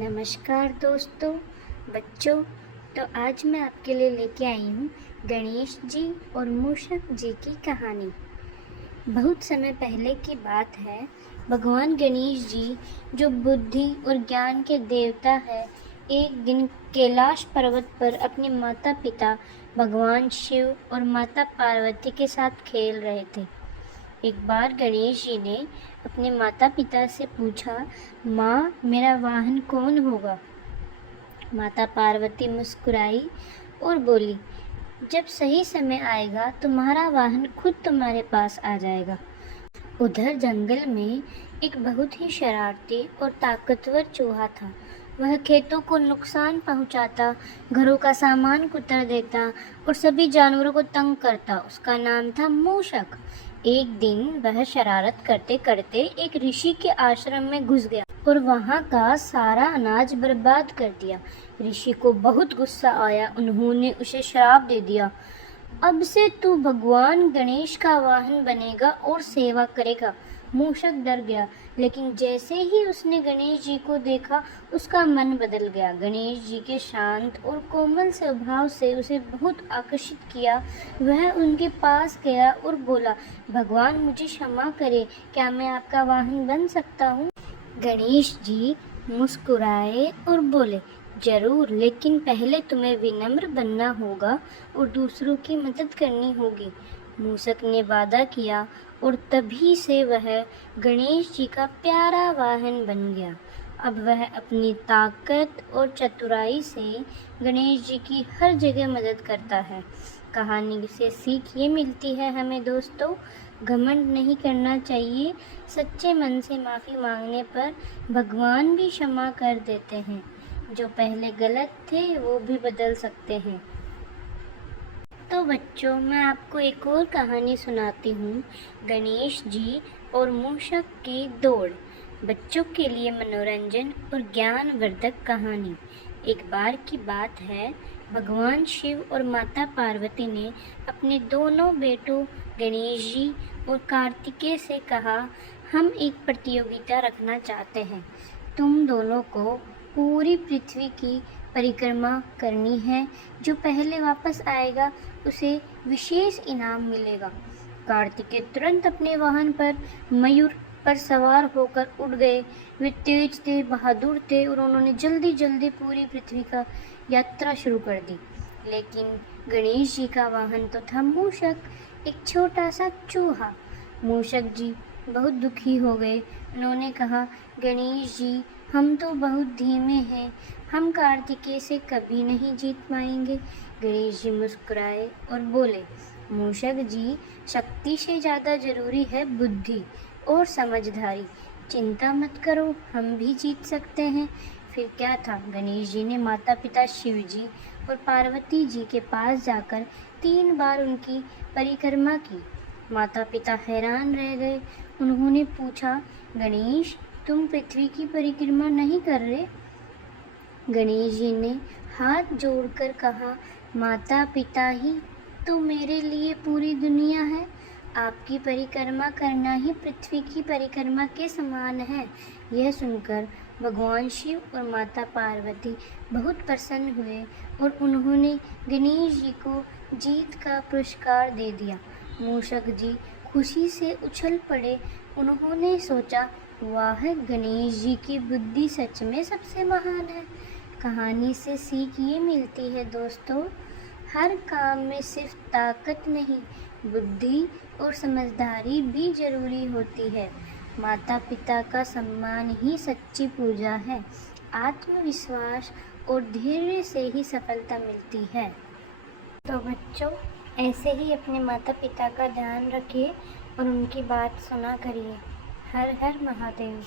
नमस्कार दोस्तों, बच्चों। तो आज मैं आपके लिए लेके आई हूँ गणेश जी और मूषक जी की कहानी। बहुत समय पहले की बात है। भगवान गणेश जी, जो बुद्धि और ज्ञान के देवता है, एक दिन कैलाश पर्वत पर अपने माता पिता भगवान शिव और माता पार्वती के साथ खेल रहे थे। एक बार गणेश जी ने अपने माता पिता से पूछा, माँ, मेरा वाहन कौन होगा? माता पार्वती मुस्कुराई और बोली, जब सही समय आएगा तुम्हारा वाहन खुद तुम्हारे पास आ जाएगा। उधर जंगल में एक बहुत ही शरारती और ताकतवर चूहा था। वह खेतों को नुकसान पहुंचाता, घरों का सामान कुतर देता और सभी जानवरों को तंग करता। उसका नाम था मूषक। एक दिन वह शरारत करते करते एक ऋषि के आश्रम में घुस गया और वहां का सारा अनाज बर्बाद कर दिया। ऋषि को बहुत गुस्सा आया। उन्होंने उसे श्राप दे दिया, अब से तू भगवान गणेश का वाहन बनेगा और सेवा करेगा। मूषक डर गया, लेकिन जैसे ही उसने गणेश जी को देखा, उसका मन बदल गया। गणेश जी के शांत और कोमल स्वभाव से उसे बहुत आकर्षित किया। वह उनके पास गया और बोला, भगवान मुझे क्षमा करे, क्या मैं आपका वाहन बन सकता हूँ? गणेश जी मुस्कुराए और बोले, जरूर, लेकिन पहले तुम्हें विनम्र बनना होगा और दूसरों की मदद करनी होगी। मूषक ने वादा किया और तभी से वह गणेश जी का प्यारा वाहन बन गया। अब वह अपनी ताकत और चतुराई से गणेश जी की हर जगह मदद करता है। कहानी से सीख ये मिलती है हमें दोस्तों, घमंड नहीं करना चाहिए। सच्चे मन से माफ़ी मांगने पर भगवान भी क्षमा कर देते हैं। जो पहले गलत थे वो भी बदल सकते हैं। तो बच्चों, मैं आपको एक और कहानी सुनाती हूँ, गणेश जी और मूषक की दौड़। बच्चों के लिए मनोरंजन और ज्ञानवर्धक कहानी। एक बार की बात है, भगवान शिव और माता पार्वती ने अपने दोनों बेटों गणेश जी और कार्तिकेय से कहा, हम एक प्रतियोगिता रखना चाहते हैं। तुम दोनों को पूरी पृथ्वी की परिक्रमा करनी है। जो पहले वापस आएगा उसे विशेष इनाम मिलेगा। कार्तिकेय तुरंत अपने वाहन पर मयूर पर सवार होकर उड़ गए। वे तेज थे, बहादुर थे और उन्होंने जल्दी जल्दी पूरी पृथ्वी का यात्रा शुरू कर दी। लेकिन गणेश जी का वाहन तो था मूषक, एक छोटा सा चूहा। मूषक जी बहुत दुखी हो गए। उन्होंने कहा, गणेश जी, हम तो बहुत धीमे हैं, हम कार्तिकेय से कभी नहीं जीत पाएंगे। गणेश जी मुस्कुराए और बोले, मूषक जी, शक्ति से ज़्यादा जरूरी है बुद्धि और समझदारी। चिंता मत करो, हम भी जीत सकते हैं। फिर क्या था, गणेश जी ने माता पिता शिव जी और पार्वती जी के पास जाकर 3 बार उनकी परिक्रमा की। माता पिता हैरान रह गए। उन्होंने पूछा, गणेश, तुम पृथ्वी की परिक्रमा नहीं कर रहे? गणेश जी ने हाथ जोड़कर कहा, माता पिता ही तो मेरे लिए पूरी दुनिया है। आपकी परिक्रमा करना ही पृथ्वी की परिक्रमा के समान है। यह सुनकर भगवान शिव और माता पार्वती बहुत प्रसन्न हुए और उन्होंने गणेश जी को जीत का पुरस्कार दे दिया। मूषक जी खुशी से उछल पड़े। उन्होंने सोचा, वाह, गणेश जी की बुद्धि सच में सबसे महान है। कहानी से सीख ये मिलती है दोस्तों, हर काम में सिर्फ ताकत नहीं, बुद्धि और समझदारी भी जरूरी होती है। माता पिता का सम्मान ही सच्ची पूजा है। आत्मविश्वास और धैर्य से ही सफलता मिलती है। तो बच्चों, ऐसे ही अपने माता पिता का ध्यान रखिए और उनकी बात सुना करिए। हर हर महादेव।